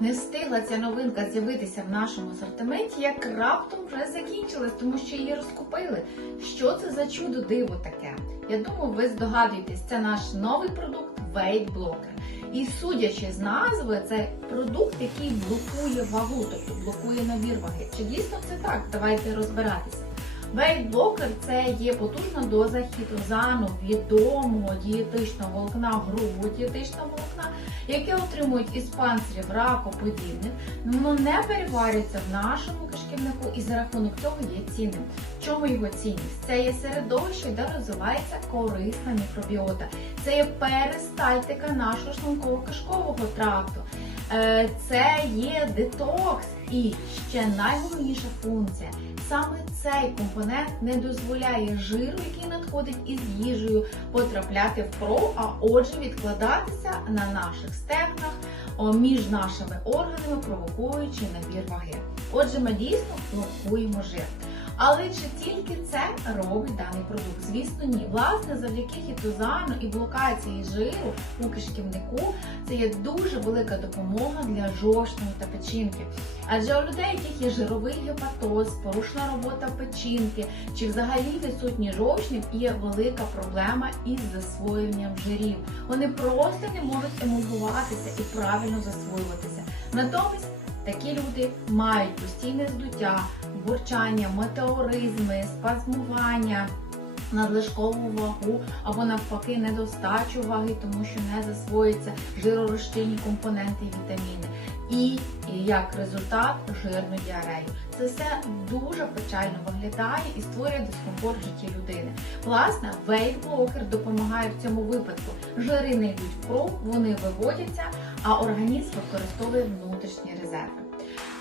Не встигла ця новинка з'явитися в нашому асортименті, як раптом вже закінчилась, тому що її розкупили. Що це за чудо диво таке? Я думаю, ви здогадуєтесь, це наш новий продукт Weight Blocker. І судячи з назви, це продукт, який блокує вагу, тобто блокує набір ваги. Чи дійсно це так? Давайте розбиратися. Blocker – це є потужна доза хітозану, відомого дієтичного волокна, грубого дієтичного волокна, яке отримують із панцирів ракоподібних, воно не переварюється в нашому кишківнику і за рахунок цього є цінним. В чому його цінність? Це є середовище, де розвивається корисна мікробіота. Це є перистальтика нашого шлунково-кишкового тракту. Е, Це є детокс і ще найголовніша функція. Саме цей компонент не дозволяє жиру, який надходить із їжею, потрапляти в кров, а отже відкладатися на наших стегнах між нашими органами, провокуючи набір ваги. Отже, ми дійсно блокуємо жир. Але чи тільки це робить даний продукт? Звісно, ні. Власне, завдяки хітозану і блокації жиру у кишківнику це є дуже велика допомога для жовчного та печінки. Адже у людей, яких є жировий гепатоз, порушена робота печінки чи взагалі відсутній жовчник, є велика проблема із засвоєнням жирів. Вони просто не можуть емульгуватися і правильно засвоюватися. Натомість такі люди мають постійне здуття, бурчання, метеоризми, спазмування. Надлишкову вагу або навпаки недостачу ваги, тому що не засвоюються жиророзчинні компоненти і вітаміни. І, як результат жирну діарею. Це все дуже печально виглядає і створює дискомфорт в житті людини. Власне, Blocker допомагає в цьому випадку. Жири не йдуть в кров, вони виводяться, а організм використовує внутрішні резерви.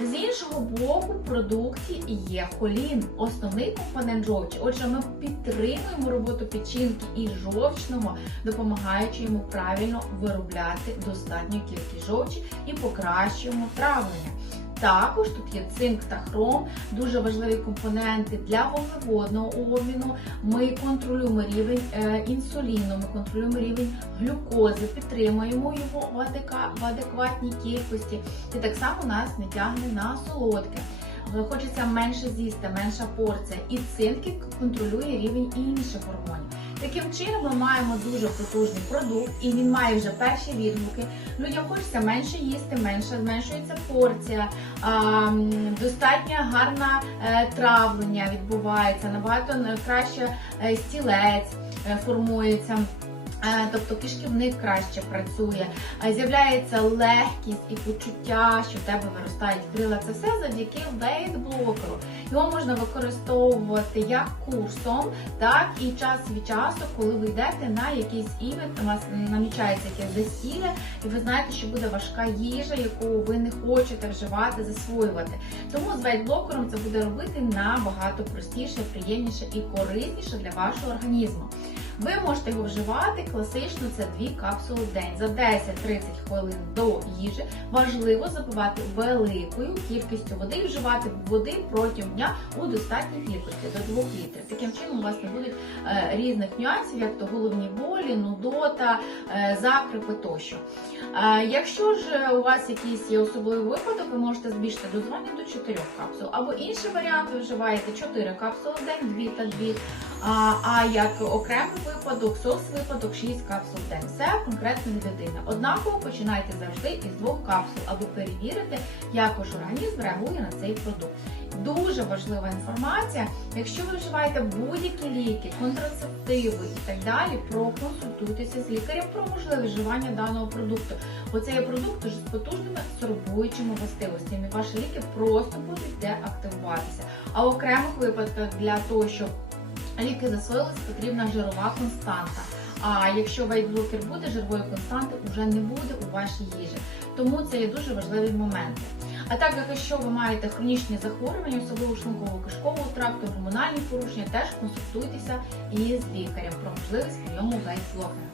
З іншого боку, в продукті є холін, основний компонент жовчі. Отже, ми підтримуємо роботу печінки і жовчного, допомагаючи йому правильно виробляти достатню кількість жовчі і покращуємо травлення. Також тут є цинк та хром, дуже важливі компоненти для вуглеводного обміну. Ми контролюємо рівень е, інсуліну, ми контролюємо рівень глюкози, підтримуємо його в, адекватній кількості. І так само нас не тягне на солодке. Хочеться менше з'їсти, менша порція. І цинк контролює рівень інших гормонів. Таким чином ми маємо дуже потужний продукт, і він має вже перші відгуки. Людям хочеться менше їсти, менше зменшується порція, достатньо гарне травлення відбувається, набагато е, краще е, стілець е, формується. Е, Тобто кишківник краще працює, е, з'являється легкість і почуття, що в тебе виростають крила. Це все завдяки вейт-блокеру. Його можна використовувати як курсом, так і час від часу, коли ви йдете на якийсь івент, у вас намічається якесь засілля, і ви знаєте, що буде важка їжа, яку ви не хочете вживати, засвоювати. Тому з вейт-блокером це буде робити набагато простіше, приємніше і корисніше для вашого організму. Ви можете його вживати класично, це дві капсули в день за 10-30 хвилин до їжі. Важливо запивати великою кількістю води і вживати води протягом дня у достатній кількості до 2 літрів. Таким чином у вас не буде е, різних нюансів, як то головні болі, нудота, е, закрипи тощо. Е, якщо ж у вас якийсь є особливий випадок, ви можете збільшити дозування до 4 капсул. Або інший варіант, ви вживаєте 4 капсули в день, 2 та 2. А, а як окремий випадок, сос випадок 6 капсул в день. Все конкретно від людини. Однаково починайте завжди із двох капсул, аби перевірити, як ваш організм реагує на цей продукт. Дуже важлива інформація. Якщо ви вживаєте будь-які ліки, контрацептиви і так далі, проконсультуйтеся з лікарем про можливість вживання даного продукту. Бо це є продукт з потужними сорбуючими властивостями. Ваші ліки просто будуть деактивуватися. А в окремих випадках для того, щоб ліки засвоїлись, потрібна жирова константа. А якщо вейт-блокер буде, жирової константи вже не буде у вашій їжі. Тому це є дуже важливі моменти. А так як якщо ви маєте хронічні захворювання, особливо шлунково-кишкового тракту, гормональні порушення, теж консультуйтеся із лікарем про можливість прийому вейт-блокера.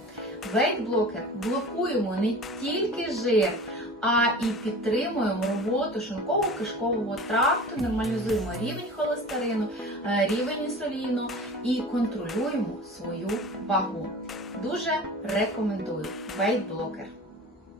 Вейт-блокер блокуємо не тільки жир, а і підтримуємо роботу шлунково-кишкового тракту, нормалізуємо рівень холестерину, рівень інсуліну і контролюємо свою вагу. Дуже рекомендую вейт-блокер.